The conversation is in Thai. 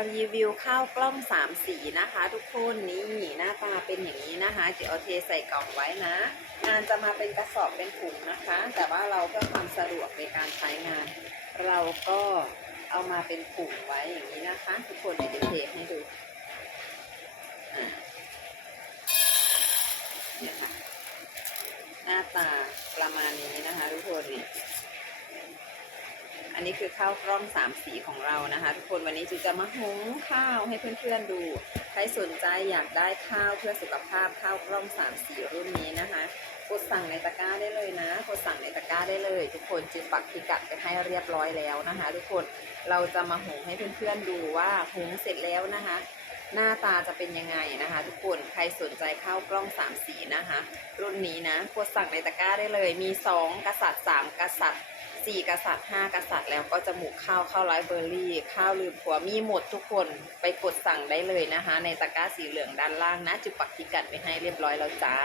รีวิวข้าวกล้องสามสีนะคะ ทุกคนนี่หน้าตาเป็นอย่างนี้นะคะ เดี๋ยวเอาเทใส่กล่องไว้นะ งานจะมาเป็นกระสอบเป็นถุงนะคะ แต่ว่าเราเพื่อความสะดวกในการใช้งาน เราก็เอามาเป็นถุงไว้อย่างนี้นะคะ ทุกคนเดี๋ยวเทให้ดูเนี่ยค่ะหน้าตาประมาณนี้นะคะ ทุกคนนี่อั นนี้คือข้าวกล้องสามสีของเรานะคะ ทุกคนวันนี้จูจะมาหุงข้าวให้เพื่อนๆดู ใครสนใจอยากได้ข้าวเพื่อสุขภาพข้าวกล้องสามสีรุ่นนี้นะคะกดสั่งในตะกร้าได้เลยนะกดสั่งในตะกร้าได้เลย ทุกคนจีปักพิกัดไปให้เรียบร้อยแล้วนะคะ ทุกคนเราจะมาหุงให้เพื่อนๆดูว่าหุงเสร็จแล้วนะคะ หน้าตาจะเป็นยังไงนะคะ ทุกคนใครสนใจข้าวกล้องสามสีนะคะ รุ่นนี้นะกดสั่งในตะกร้าได้เลย มีสองกษัตริย์สามกษัตริย์ สี่กษัตริย์ห้ากษัตริย์แล้วก็จะหมูกข้าวข้าวไรซ์เบอร์รี่ ข้าวลืมผัวมีหมดทุกคนไปกดสั่งได้เลยนะคะ ในตะกร้าสีเหลืองด้านล่างนะ จุดปักพิกัดไว้ให้เรียบร้อยแล้วจ้า